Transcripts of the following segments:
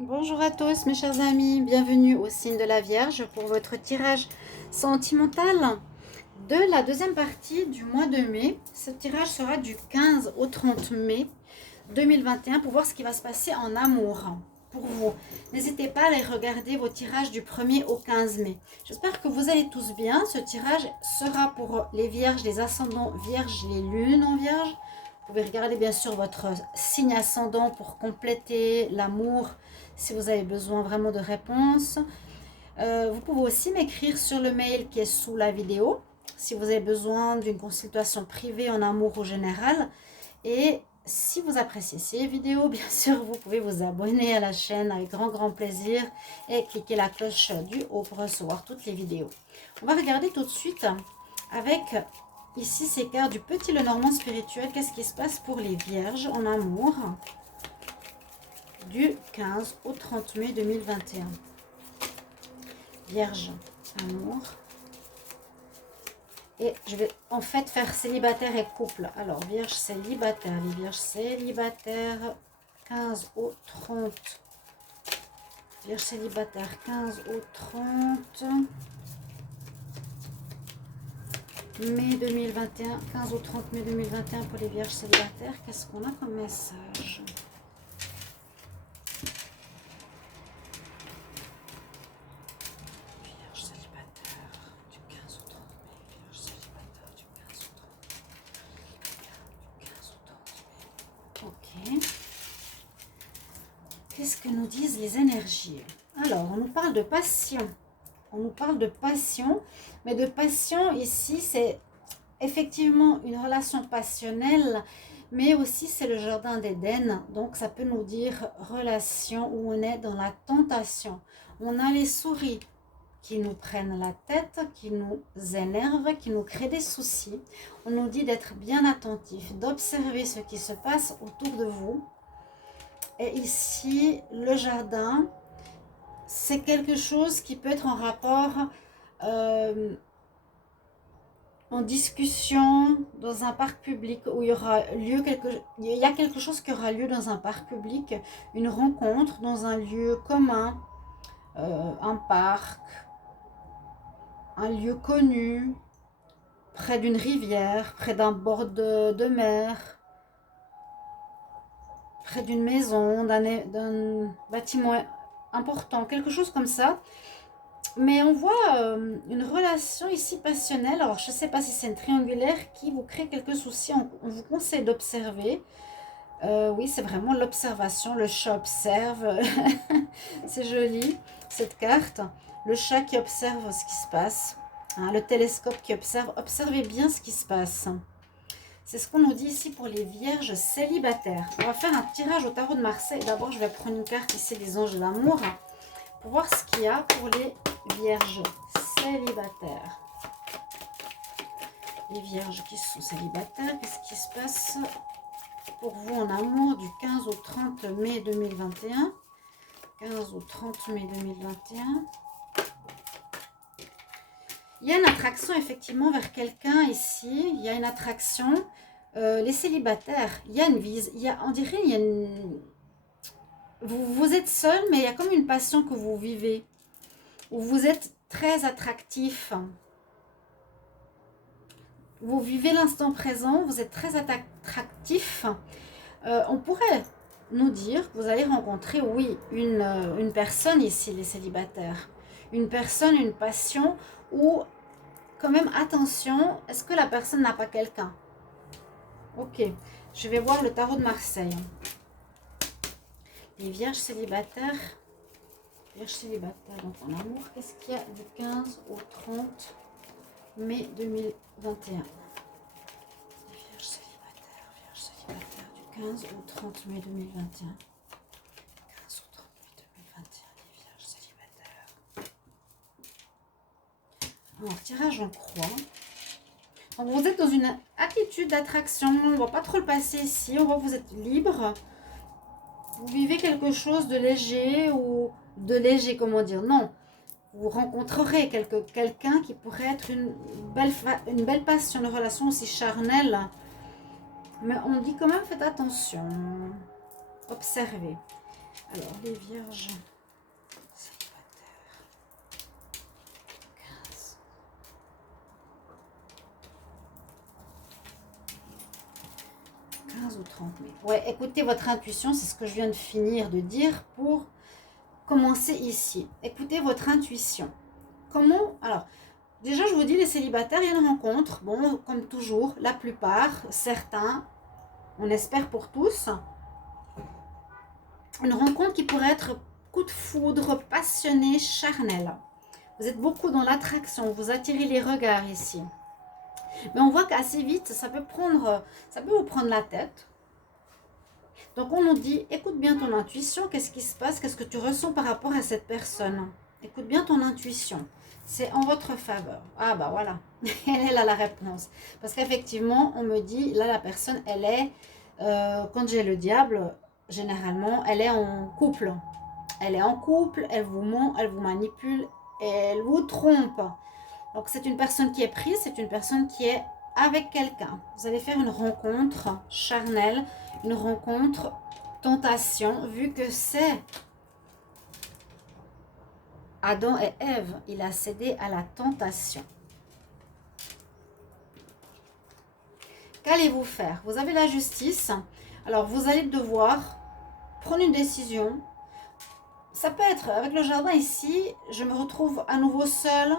Bonjour à tous mes chers amis, bienvenue au signe de la Vierge pour votre tirage sentimental de la deuxième partie du mois de mai. Ce tirage sera du 15 au 30 mai 2021 pour voir ce qui va se passer en amour pour vous. N'hésitez pas à aller regarder vos tirages du 1er au 15 mai. J'espère que vous allez tous bien. Ce tirage sera pour les vierges, les ascendants vierges, les lunes en vierge. Vous pouvez regarder bien sûr votre signe ascendant pour compléter l'amour si vous avez besoin vraiment de réponses. Vous pouvez aussi m'écrire sur le mail qui est sous la vidéo si vous avez besoin d'une consultation privée en amour au général. Et si vous appréciez ces vidéos, bien sûr, vous pouvez vous abonner à la chaîne avec grand plaisir et cliquer la cloche du haut pour recevoir toutes les vidéos. On va regarder tout de suite avec ici ces cartes du petit Lenormand spirituel. Qu'est-ce qui se passe pour les vierges en amour du 15 au 30 mai 2021. Vierge, amour. Et je vais en fait faire célibataire et couple. Alors, vierge célibataire, les vierges célibataires, 15 au 30. Vierge célibataire, 15 au 30. Mai 2021, 15 au 30 mai 2021 pour les vierges célibataires. Qu'est-ce qu'on a comme message ? Ok. Qu'est-ce que nous disent les énergies? Alors, on nous parle de passion. On nous parle de passion. Mais de passion, ici, c'est effectivement une relation passionnelle. Mais aussi, c'est le jardin d'Éden. Donc, ça peut nous dire relation où on est dans la tentation. On a les souris qui nous prennent la tête, qui nous énervent, qui nous créent des soucis. On nous dit d'être bien attentif, d'observer ce qui se passe autour de vous. Et ici, le jardin, c'est quelque chose qui peut être en rapport, en discussion dans un parc public où il y aura lieu il y a quelque chose qui aura lieu dans un parc public, une rencontre dans un lieu commun, un parc, un lieu connu, près d'une rivière, près d'un bord de mer, près d'une maison, d'un bâtiment important, quelque chose comme ça. Mais on voit une relation ici passionnelle. Alors, je ne sais pas si c'est une triangulaire qui vous crée quelques soucis. On vous conseille d'observer. Oui, c'est vraiment l'observation. Le chat observe. C'est joli, cette carte. Le chat qui observe ce qui se passe. Hein, le télescope qui observe. Observez bien ce qui se passe. C'est ce qu'on nous dit ici pour les vierges célibataires. On va faire un tirage au tarot de Marseille. D'abord, je vais prendre une carte ici des anges de l'amour pour voir ce qu'il y a pour les vierges célibataires. Les vierges qui sont célibataires, qu'est-ce qui se passe pour vous en amour du 15 au 30 mai 2021? 15 au 30 mai 2021. Il y a une attraction effectivement vers quelqu'un ici. Il y a une attraction. Les célibataires, il y a une vise. On dirait il y a une... Vous êtes seul, mais il y a comme une passion que vous vivez. Où vous êtes très attractif. Vous vivez l'instant présent, vous êtes très attractif. On pourrait nous dire que vous allez rencontrer, oui, une personne ici, les célibataires. Une personne, une passion, ou quand même, attention, est-ce que la personne n'a pas quelqu'un? Ok, je vais voir le tarot de Marseille. Les vierges célibataires. Vierges célibataires, donc en amour, qu'est-ce qu'il y a du 15 au 30 mai 2021? Vierge célibataire du 15 au 30 mai 2021. 15 au 30 mai 2021, les vierges célibataires. Alors, tirage en croix. Donc, vous êtes dans une attitude d'attraction. On ne voit pas trop le passer ici. On voit que vous êtes libre. Vous vivez quelque chose de léger ou de léger, comment dire? Non. Vous rencontrerez quelqu'un qui pourrait être une belle passion, une relation aussi charnelle. Mais on dit quand même, faites attention. Observez. Alors, les vierges célibataires, 15. 15 ou 30 mai. Ouais, écoutez votre intuition, c'est ce que je viens de finir de dire pour commencer ici. Écoutez votre intuition. Comment... Alors, déjà, je vous dis, les célibataires, il y a une rencontre. Bon, comme toujours, la plupart, certains, on espère pour tous, une rencontre qui pourrait être coup de foudre, passionné, charnel. Vous êtes beaucoup dans l'attraction, vous attirez les regards ici. Mais on voit qu'assez vite, ça peut vous prendre la tête. Donc on nous dit, écoute bien ton intuition, qu'est-ce qui se passe, qu'est-ce que tu ressens par rapport à cette personne. Écoute bien ton intuition, c'est en votre faveur. Ah bah voilà, elle est là la réponse. Parce qu'effectivement, on me dit, là la personne, elle est, quand j'ai le diable, généralement, elle est en couple. Elle est en couple, elle vous ment, elle vous manipule, elle vous trompe. Donc c'est une personne qui est prise, c'est une personne qui est avec quelqu'un. Vous allez faire une rencontre charnelle, une rencontre tentation, vu que c'est Adam et Ève, il a cédé à la tentation. Qu'allez-vous faire? Vous avez la justice. Alors vous allez devoir prendre une décision. Ça peut être, avec le jardin ici, je me retrouve à nouveau seule,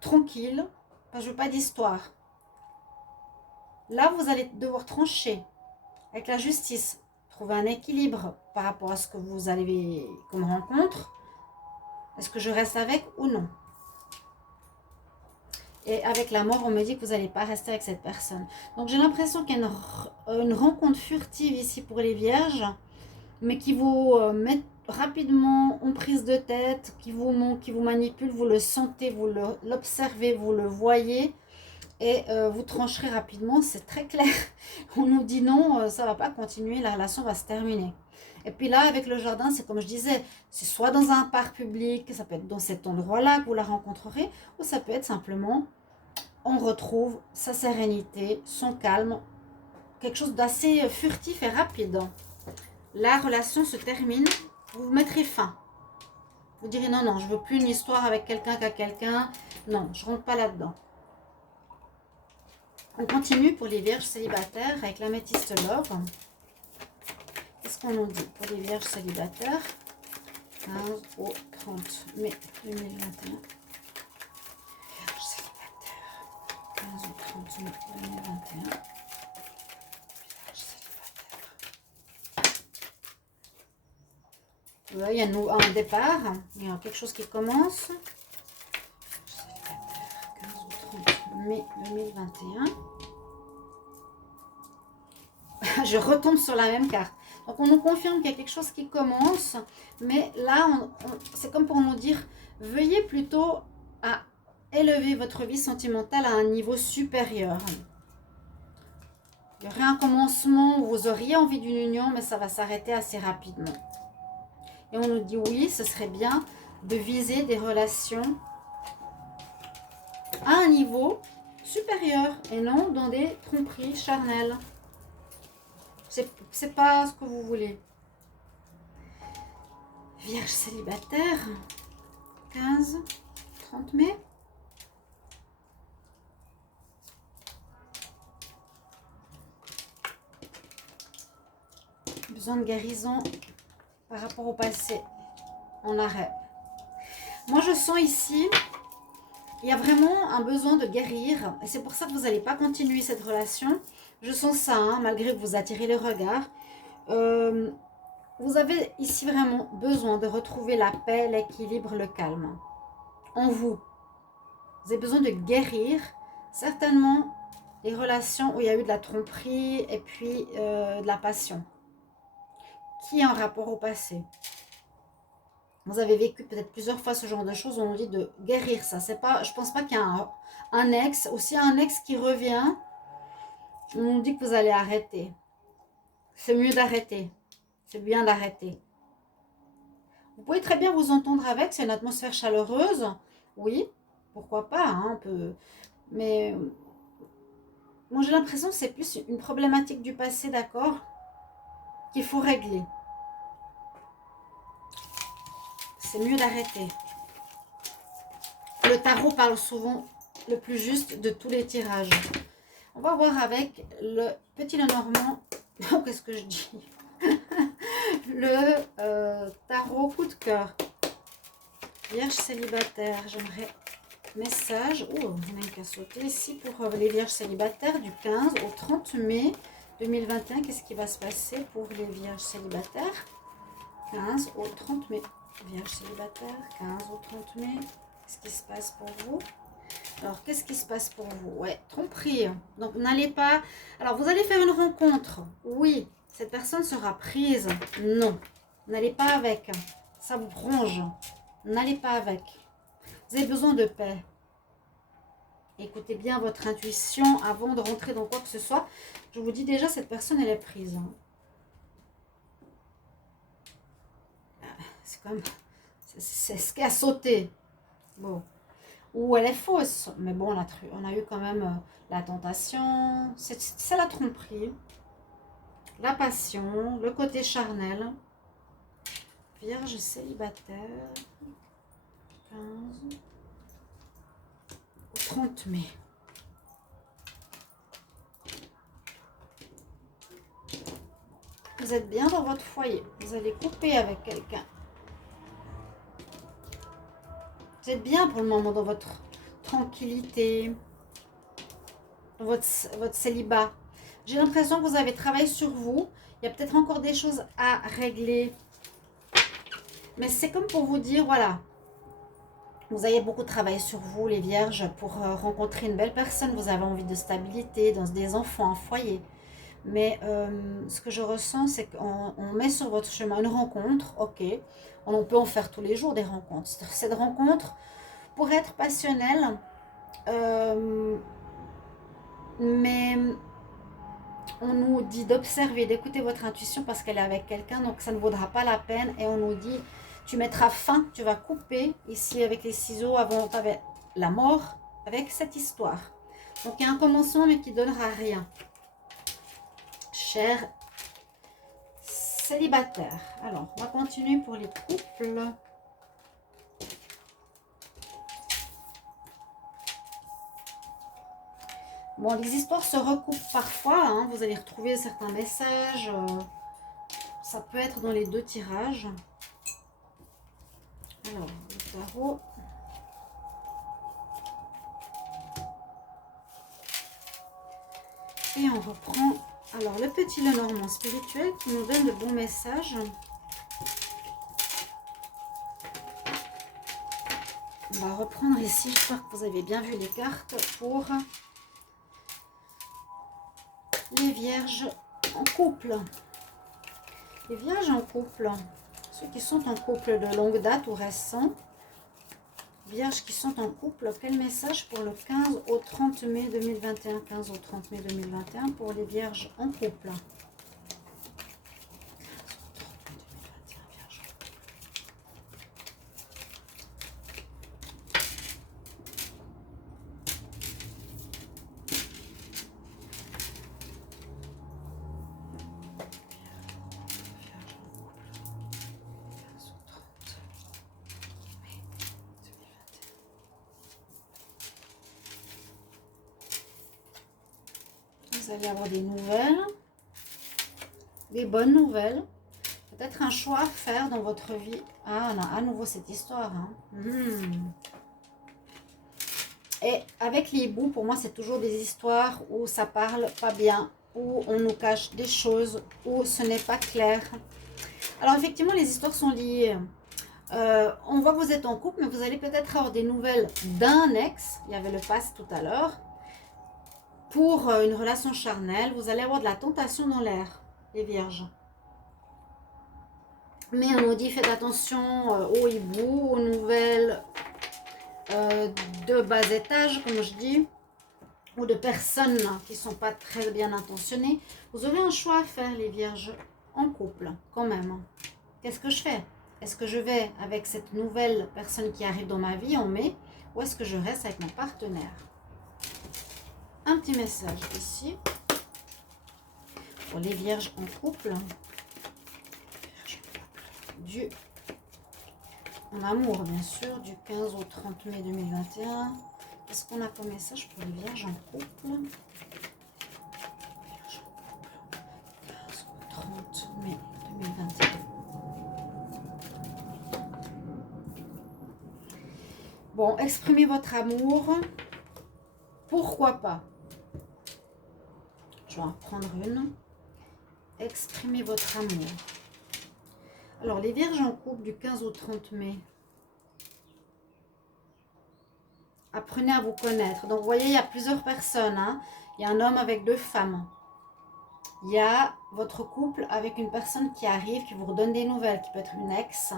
tranquille, je veux pas d'histoire. Là, vous allez devoir trancher avec la justice, trouver un équilibre par rapport à ce que vous avez comme rencontre. Est-ce que je reste avec ou non? Et avec la mort, on me dit que vous n'allez pas rester avec cette personne. Donc j'ai l'impression qu'il y a une rencontre furtive ici pour les vierges, mais qui vous met rapidement en prise de tête, qui vous manipule, vous le sentez, vous l'observez, vous le voyez. Et vous trancherez rapidement, c'est très clair. On nous dit non, ça ne va pas continuer, la relation va se terminer. Et puis là, avec le jardin, c'est comme je disais, c'est soit dans un parc public, ça peut être dans cet endroit-là que vous la rencontrerez, ou ça peut être simplement, on retrouve sa sérénité, son calme, quelque chose d'assez furtif et rapide. La relation se termine, vous vous mettrez fin. Vous direz non, non, je veux plus une histoire avec quelqu'un qu'à quelqu'un. Non, je rentre pas là-dedans. On continue pour les vierges célibataires avec l'améthyste love. Qu'est-ce qu'on nous dit pour les vierges célibataires? 15 au 30 mai 2021. Vierges célibataires. 15 au 30 mai 2021. Vierges célibataires. Ouais, il y a un départ. Il y a quelque chose qui commence. Célibataire. 15 au 30 mai 2021. Je retombe sur la même carte. Donc on nous confirme qu'il y a quelque chose qui commence, mais là, c'est comme pour nous dire, veuillez plutôt à élever votre vie sentimentale à un niveau supérieur. Il y aurait un commencement où vous auriez envie d'une union, mais ça va s'arrêter assez rapidement. Et on nous dit oui, ce serait bien de viser des relations à un niveau supérieur et non dans des tromperies charnelles. C'est pas ce que vous voulez. Vierge célibataire, 15, 30 mai. Besoin de guérison par rapport au passé, en arrêt. Moi, je sens ici, il y a vraiment un besoin de guérir. Et c'est pour ça que vous n'allez pas continuer cette relation. Je sens ça, hein, malgré que vous attirez le regard. Vous avez ici vraiment besoin de retrouver la paix, l'équilibre, le calme en vous. Vous avez besoin de guérir certainement les relations où il y a eu de la tromperie et puis de la passion qui est en rapport au passé. Vous avez vécu peut-être plusieurs fois ce genre de choses, on nous dit de guérir ça. C'est pas, je pense pas qu'il y a un ex, aussi un ex qui revient, on nous dit que vous allez arrêter. C'est mieux d'arrêter, c'est bien d'arrêter. Vous pouvez très bien vous entendre avec, c'est une atmosphère chaleureuse, oui, pourquoi pas, hein, on peut... Mais moi j'ai l'impression que c'est plus une problématique du passé, d'accord, qu'il faut régler. c'est mieux d'arrêter. Le tarot parle souvent le plus juste de tous les tirages. On va voir avec le petit Lenormand. Qu'est-ce que je dis? Le tarot coup de cœur. Vierge célibataire. J'aimerais message. Oh, on a une qu'à sauter ici pour les vierges célibataires du 15 au 30 mai 2021. Qu'est-ce qui va se passer pour les vierges célibataires? 15 au 30 mai. Vierge célibataire, 15 au 30 mai. Qu'est-ce qui se passe pour vous? Alors, qu'est-ce qui se passe pour vous? Ouais, tromperie. Donc, n'allez pas... Alors, vous allez faire une rencontre. Oui, cette personne sera prise. Non, n'allez pas avec. Ça vous ronge. N'allez pas avec. Vous avez besoin de paix. Écoutez bien votre intuition avant de rentrer dans quoi que ce soit. Je vous dis déjà, cette personne, elle est prise. C'est comme... C'est ce qui a sauté. Bon. Ou elle est fausse. Mais bon, on a eu quand même la tentation. C'est la tromperie. La passion. Le côté charnel. Vierge célibataire. 15 au 30 mai. Vous êtes bien dans votre foyer. Vous allez couper avec quelqu'un. Vous êtes bien pour le moment dans votre tranquillité, dans votre célibat. J'ai l'impression que vous avez travaillé sur vous. Il y a peut-être encore des choses à régler. Mais c'est comme pour vous dire, voilà, vous avez beaucoup travaillé sur vous, les vierges, pour rencontrer une belle personne. Vous avez envie de stabilité, dans des enfants, un foyer. Mais ce que je ressens, c'est qu'on met sur votre chemin une rencontre, ok. On peut en faire tous les jours des rencontres. Cette rencontre pourrait être passionnelle, mais on nous dit d'observer, d'écouter votre intuition parce qu'elle est avec quelqu'un, donc ça ne vaudra pas la peine. Et on nous dit, tu mettras fin, tu vas couper ici avec les ciseaux avant avec la mort, avec cette histoire. Donc il y a un commencement mais qui ne donnera rien. Cher célibataire. Alors, on va continuer pour les couples. Bon, les histoires se recoupent parfois. Hein. Vous allez retrouver certains messages. Ça peut être dans les deux tirages. Alors, le tarot. Et on reprend... Alors, le petit Lenormand spirituel qui nous donne de bons messages. On va reprendre ici, j'espère que vous avez bien vu les cartes pour les vierges en couple. Les vierges en couple, ceux qui sont en couple de longue date ou récent. Vierges qui sont en couple, quel message pour le 15 au 30 mai 2021, 15 au 30 mai 2021 pour les vierges en couple. Vous allez avoir des nouvelles, des bonnes nouvelles, peut-être un choix à faire dans votre vie. Ah, on a à nouveau cette histoire. Hein. Et avec les hiboux, pour moi, c'est toujours des histoires où ça parle pas bien, où on nous cache des choses, où ce n'est pas clair. Alors, effectivement, les histoires sont liées. On voit que vous êtes en couple, mais vous allez peut-être avoir des nouvelles d'un ex. Il y avait le pass tout à l'heure. Pour une relation charnelle, vous allez avoir de la tentation dans l'air, les vierges. Mais on nous dit, faites attention aux hiboux, aux nouvelles de bas étage, comme je dis, ou de personnes qui ne sont pas très bien intentionnées. Vous aurez un choix à faire, les vierges, en couple, quand même. Qu'est-ce que je fais? Est-ce que je vais avec cette nouvelle personne qui arrive dans ma vie en mai, ou est-ce que je reste avec mon partenaire? Un petit message ici pour les vierges en couple du en amour, bien sûr, du 15 au 30 mai 2021. Qu'est-ce qu'on a comme message pour les vierges en couple? Vierges en couple, 15 au 30 mai 2021. Bon, exprimez votre amour. Pourquoi pas? Je vais en prendre une. Exprimez votre amour. Alors, les vierges en couple du 15 au 30 mai. Apprenez à vous connaître. Donc, vous voyez, il y a plusieurs personnes. Hein. Il y a un homme avec 2 femmes. Il y a votre couple avec une personne qui arrive, qui vous redonne des nouvelles, qui peut être une ex.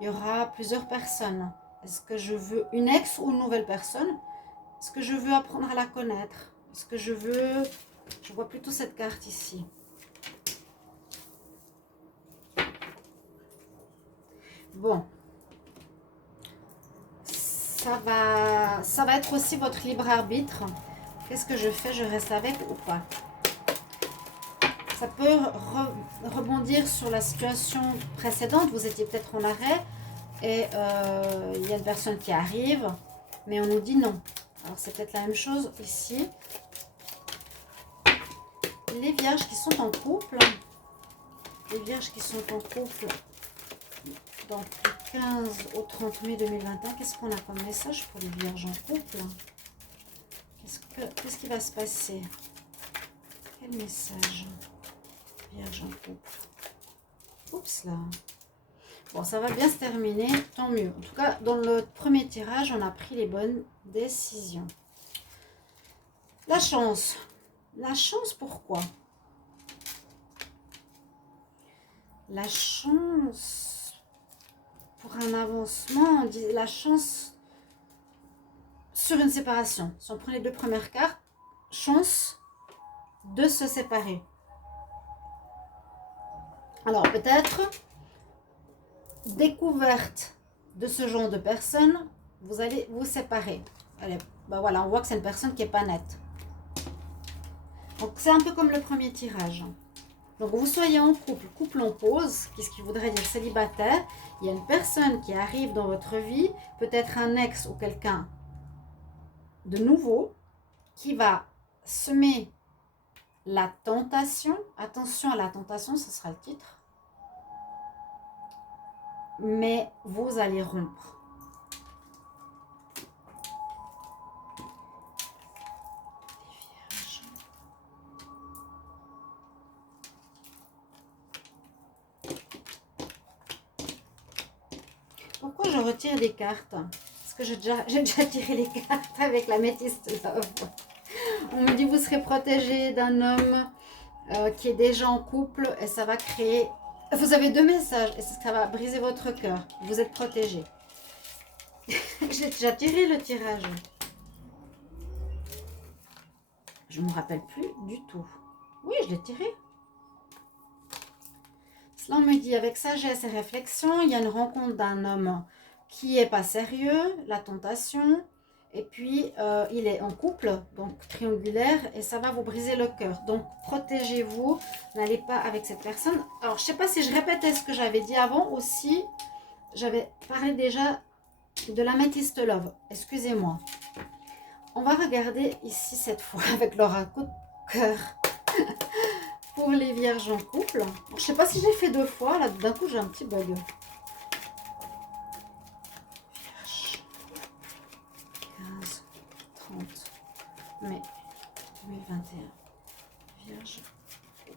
Il y aura plusieurs personnes. Est-ce que je veux une ex ou une nouvelle personne? Est-ce que je veux apprendre à la connaître? Est-ce que je veux... Je vois plutôt cette carte ici. Bon. Ça va être aussi votre libre arbitre. Qu'est-ce que je fais? Je reste avec ou pas? Ça peut rebondir sur la situation précédente. Vous étiez peut-être en arrêt et il y a une personne qui arrive, mais on nous dit non. Alors c'est peut-être la même chose ici. Les vierges qui sont en couple, les vierges qui sont en couple, donc du 15 au 30 mai 2021, qu'est-ce qu'on a comme message pour les vierges en couple? Qu'est-ce qui va se passer? Quel message? Vierge en couple. Oups là. Bon, ça va bien se terminer, tant mieux. En tout cas, dans le premier tirage, on a pris les bonnes décisions. La chance. La chance, pourquoi? La chance pour un avancement, on dit la chance sur une séparation. Si on prend les 2 premières cartes, chance de se séparer. Alors, peut-être découverte de ce genre de personne, vous allez vous séparer. Allez, ben voilà, on voit que c'est une personne qui n'est pas nette. Donc, c'est un peu comme le premier tirage. Donc, vous soyez en couple, couple en pause, qu'est-ce qui voudrait dire célibataire. Il y a une personne qui arrive dans votre vie, peut-être un ex ou quelqu'un de nouveau, qui va semer la tentation. Attention à la tentation, ce sera le titre. Mais vous allez rompre. Pourquoi je retire des cartes? Parce que j'ai déjà tiré les cartes avec la Métiste Love. On me dit vous serez protégé d'un homme qui est déjà en couple et ça va créer... Vous avez 2 messages et ça va briser votre cœur. Vous êtes protégé. J'ai déjà tiré le tirage. Je ne me rappelle plus du tout. Oui, je l'ai tiré. Cela me dit, avec sagesse et réflexion, il y a une rencontre d'un homme qui n'est pas sérieux, la tentation, et puis il est en couple, donc triangulaire, et ça va vous briser le cœur. Donc, protégez-vous, n'allez pas avec cette personne. Alors, je ne sais pas si je répétais ce que j'avais dit avant aussi. J'avais parlé déjà de la Métiste Love, excusez-moi. On va regarder ici cette fois avec l'oracle de cœur. Pour les vierges en couple. Bon, je ne sais pas si j'ai fait 2 fois. Là, d'un coup, j'ai un petit bug. Vierge. 15, 30 mai 2021. Vierge couple.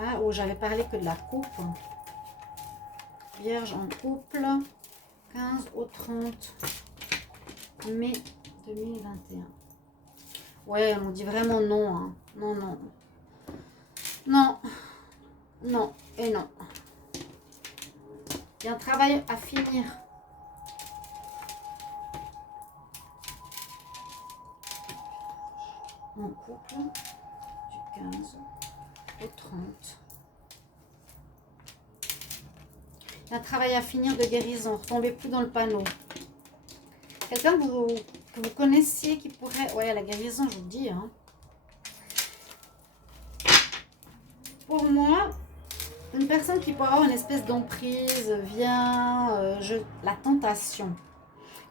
Ah, oh, j'avais parlé que de la coupe. Vierge en couple. 15 au 30 mai 2021. Ouais, on dit vraiment non. Hein. Non, non. Non. Non et non. Il y a un travail à finir. En couple, du 15 au 30. Il y a un travail à finir de guérison. Ne tombez plus dans le panneau. Quelqu'un que vous connaissiez qui pourrait... Ouais, la guérison, je vous dis. Hein. Pour moi, Une personne qui pourra avoir une espèce d'emprise vient la tentation.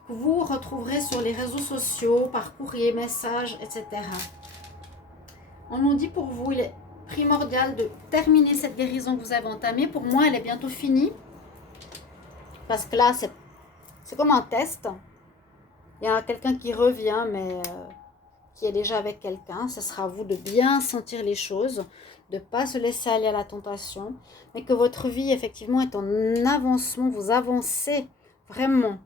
Que vous retrouverez sur les réseaux sociaux, par courrier, message, etc. On nous dit pour vous, il est primordial de terminer cette guérison que vous avez entamée. Pour moi, elle est bientôt finie. Parce que là, c'est comme un test. Il y a quelqu'un qui revient, mais qui est déjà avec quelqu'un. Ce sera à vous de bien sentir les choses, de ne pas se laisser aller à la tentation, mais que votre vie, effectivement, est en avancement. Vous avancez vraiment.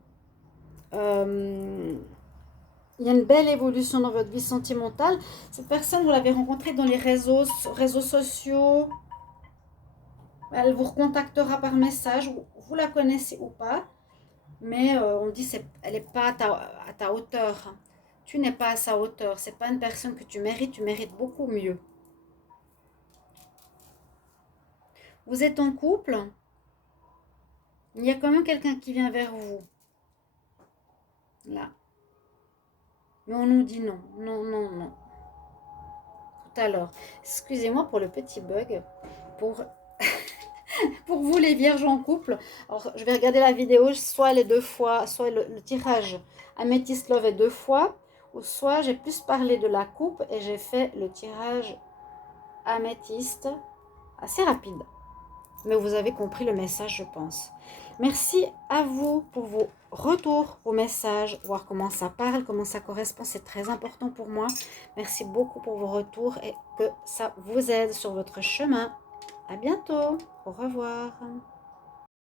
Il y a une belle évolution dans votre vie sentimentale. Cette personne, vous l'avez rencontrée dans les réseaux sociaux. Elle vous recontactera par message. Vous la connaissez ou pas. Mais on dit qu'elle n'est pas à ta hauteur. Tu n'es pas à sa hauteur. Ce n'est pas une personne que tu mérites beaucoup mieux. Vous êtes en couple. Il y a quand même quelqu'un qui vient vers vous. Là. Mais on nous dit non. Non, non, non. Tout à l'heure. Excusez-moi pour le petit bug. Pour vous les vierges en couple. Alors, je vais regarder la vidéo. Soit les 2 fois. Soit le tirage Amethyst Love est 2 fois. Ou soit j'ai plus parlé de la coupe et j'ai fait le tirage Améthyste assez rapide. Mais vous avez compris le message, je pense. Merci à vous pour vos retours, vos messages, voir comment ça parle, comment ça correspond. C'est très important pour moi. Merci beaucoup pour vos retours et que ça vous aide sur votre chemin. À bientôt. Au revoir.